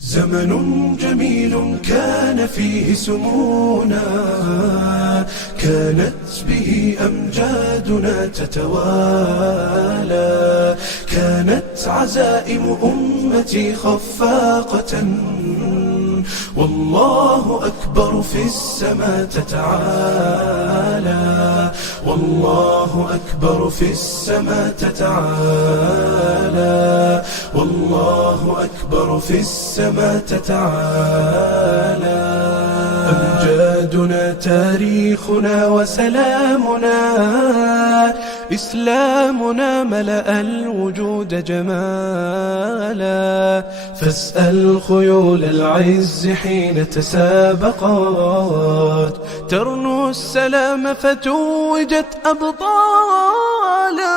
زمن جميل كان فيه سمونا، كانت به أمجادنا تتوالى، كانت عزائم أمتي خفاقة، والله أكبر في السماء تتعالى، والله أكبر في السماء تتعالى، والله أكبر في السماء تتعالى. أمجادنا تاريخنا وسلامنا، إسلامنا ملأ الوجود جمالا، فاسأل خيول العز حين تسابقت، ترنو السلام فتوجت أبطالا.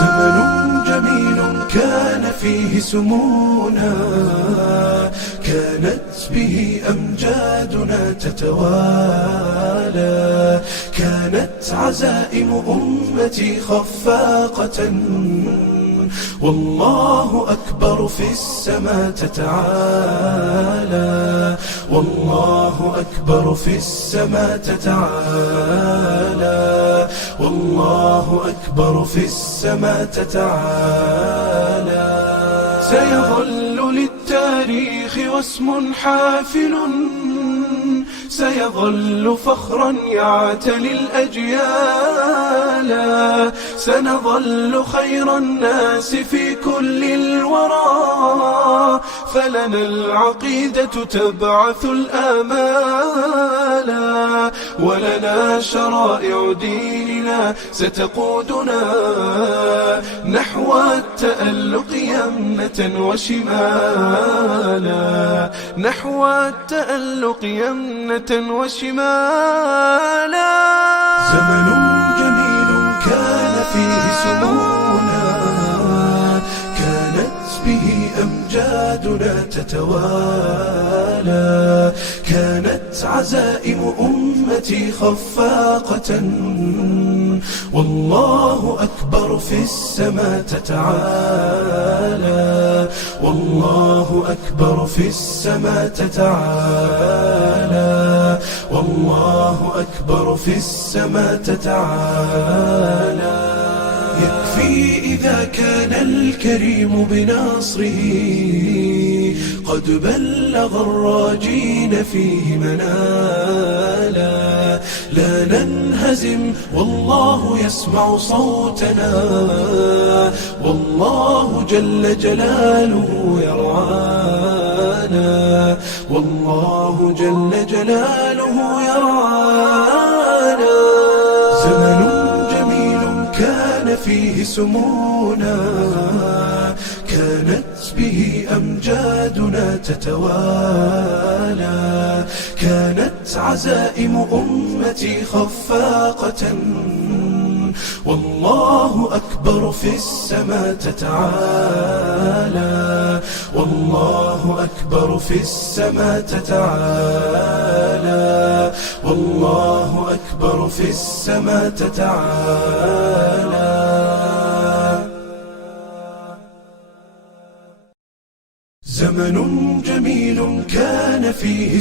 زمن جميل كان فيه سمونا، كانت به أمجادنا تتوالى، كانت عزائم أمتي خفاقة، والله أكبر في السماء تتعالى، والله أكبر في السماء تتعالى، والله أكبر في السماء تتعالى. سيظل للتاريخ واسم حافل، سيظل فخرا يعتلي الأجيال، سنظل خير الناس في كل الورى، فلنا العقيدة تبعث الآمال، ولنا شرائع ديننا ستقودنا نحو التألق يمنة وشمالا، نحو التألق يمنة وشمالا. زمن جميل كان فيه سمونا، كانت به أمجادنا تتوالى، كانت عزائم أمتي خفاقة، والله أكبر في السماء تتعالى، والله أكبر في السماء تتعالى، والله أكبر في السماء تتعالى. يكفي إذا كان الكريم بنصره قد بلغ الراجين فيه منالا، لا ننهزم والله يسمع صوتنا، والله جل جلاله يرعانا، والله جل جلاله يرعانا. زمن جميل كان فيه سمونا، كانت به أمجادنا تتوالى، كانت عزائم أمتي خفاقة، والله أكبر في السماء تتعالى، والله أكبر في السماء تتعالى، والله أكبر في السماء تتعالى. زمن جميل كان فيه